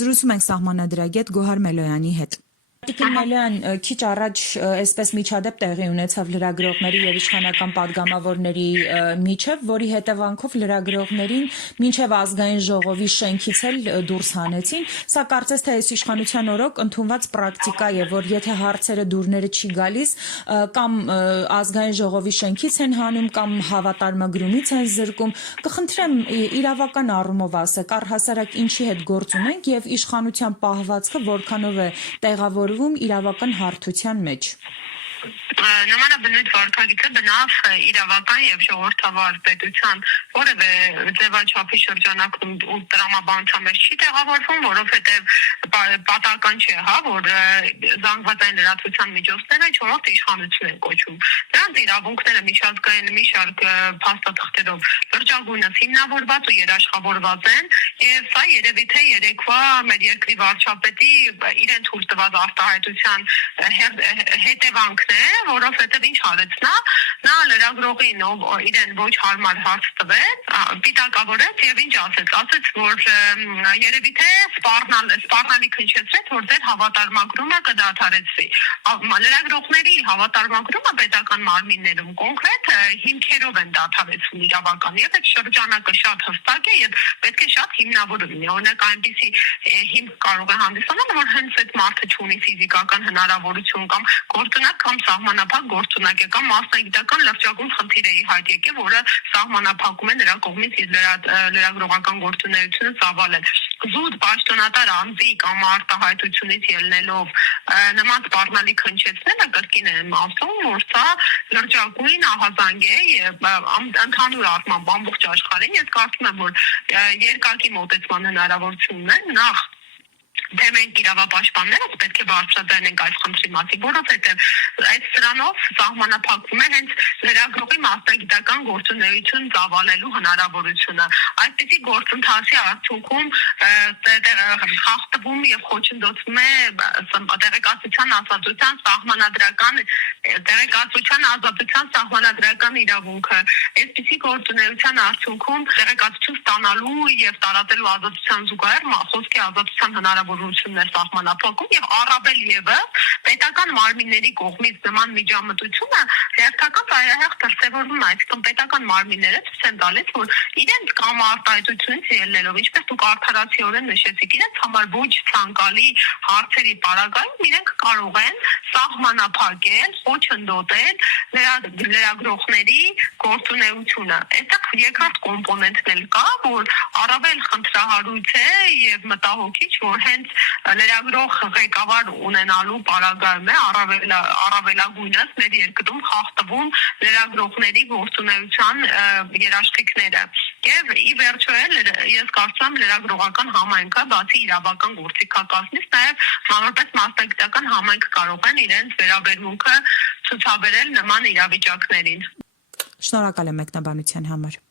Զրուցում ենք սահմանադրագետ Գոհար Մելոյանի հետ։ Տիկին Մելոյան, քիչ առաջ այսպես միջադեպ տեղի ունեցավ լրագրողների եւ իշխանական падգամավորների միջև, որի հետևանքով լրագրողներին մինչեւ ազգային ժողովի շենքից էլ դուրս հանեցին, սա կարծես թե այս իշխանության օրոք ընդունված պրակտիկա է, որ եթե հարցերը դուրները չի գալիս, կամ ազգային ժողովի շենքից են հանում, կամ հավատարմագրումից են զրկում, կխնդրեմ իրավական առումով ասեք, առհասարակ ինչի հետ գործ ունենք եւ իշխանության պահվածքը որքանով է տեղավոր իրավական հարթության մեջ։ Նմանաբնույթ վարքագիծը բնավ իրավական եւ ժողովրդավար պետության որևէ ձևաչափի շրջանակում ու տրամաբանության մեջ չի տեղավորվում, որովհետեւ պատահական չէ, որ զանգվածային լրատվության միջոցները չորրորդ իշխանություն են կոչվում։ Դրանց իրավունքները միջազգային մի շարք փաստաթղթերով լրջագույնս հիմնավորված ու երաշխավորված են, եւ սա երևի թե երեկվա մեր երկրի վարչապետի իրեն թույլ տված արտահայտության հետևանքն է, որովհետև ինչ արեց նա լրագրողին իրեն ոչ հարմար հարց տվեց, պիտակավորեց եւ ինչ ասեց, որ երևի թե սպառնալի քննչեցրեց, որ ձեր հավատարմագրումը կդադարեցվի։ Լրագրողների հավատարմագրումը պետական մարմիններում կոնկրետ հիմքերով են դադարեցվում իրավական եւ այդ շրջանակը շատ հստակ է եւ պետք է շատ հիմնավոր լինի։ Օրինակ այնպիսի հիմք կարող է հանդիսանալ, որ հենց այդ մարդը չունի ֆիզիկական հնարավորություն կամ գործունակ կամ սահմանափակ գործունակ է կամ մասնագիտական լրջագույն խնդիր է իհայտ եկել, որը սահմանափակում է նրա կողմից իր լրագրողական գործունեությունը ծավալել։ Զուտ պաշտոնատար անձի կամ արտահայտությունից ելնելով նման սպառնալի քննչեցնելը կրկին եմ ասում, որ սա լրջագույն ահազանգ է եւ ընդհանուր առմամբ ամբողջ աշխարհին ես կարծում եմ, որ երկակի մոտեցման հնարավորություն ունեն նախ դե մենք իրավապաշտպաններս պետք է բարձրաձայնենք այս խնդրի մասին, որովհետև այդ սրանով սահմանափակվում է հենց լրագրողի մասնագիտական գործունեություն ծավալելու հնարավորությունը։ Այսպիսի գործընթացի արդյունքում խախտվում եւ խոչընդոտվում է տեղեկատվության ազատության իրավունքը։ Այսպիսի գործունեության արդյունքում տեղեկատվություն ստանալու եւ տարածելու ազատության զուգահեռ խոսքի ազատության հնարավորություններ սահմանափակում եւ առավել եւս պետական մարմինների կողմից նման միջամտությունը հերթական ծայրահեղ դրսևորվում է, այսինքն պետական մարմինները ցույց են տալիս, որ իրենց կամ արտահայտությունից ելնելով, ինչպես դուք արդարացիորեն նշեցիք, իրենց համար ոչ ցանկալի հարցերի պարագայում իրենք կարող են սահմանափակել, խոչընդոտել լրագրողների գործունեությունը։ Այստեղ երկրորդ կոմպոնենտն էլ կա, որ առավել խնդրահարույց է եւ մտահոգիչ, որ հենց լրագրող ղեկավար ունենալու պարագայում է առավելագույնս մեր երկրում խախտվում լրագրողների գործունեության երաշխիքները։ Եվ ի վերջո էլ ես կարծում եմ լրագրողական համայնքը բացի իրավական գործիքակազմից նաև որպես մասնագիտական համայնք կարող են իրենց վերաբերմունքը ցուցաբերել նման իրավիճակներին։ Շնորհակալ եմ մեկնաբանության համար։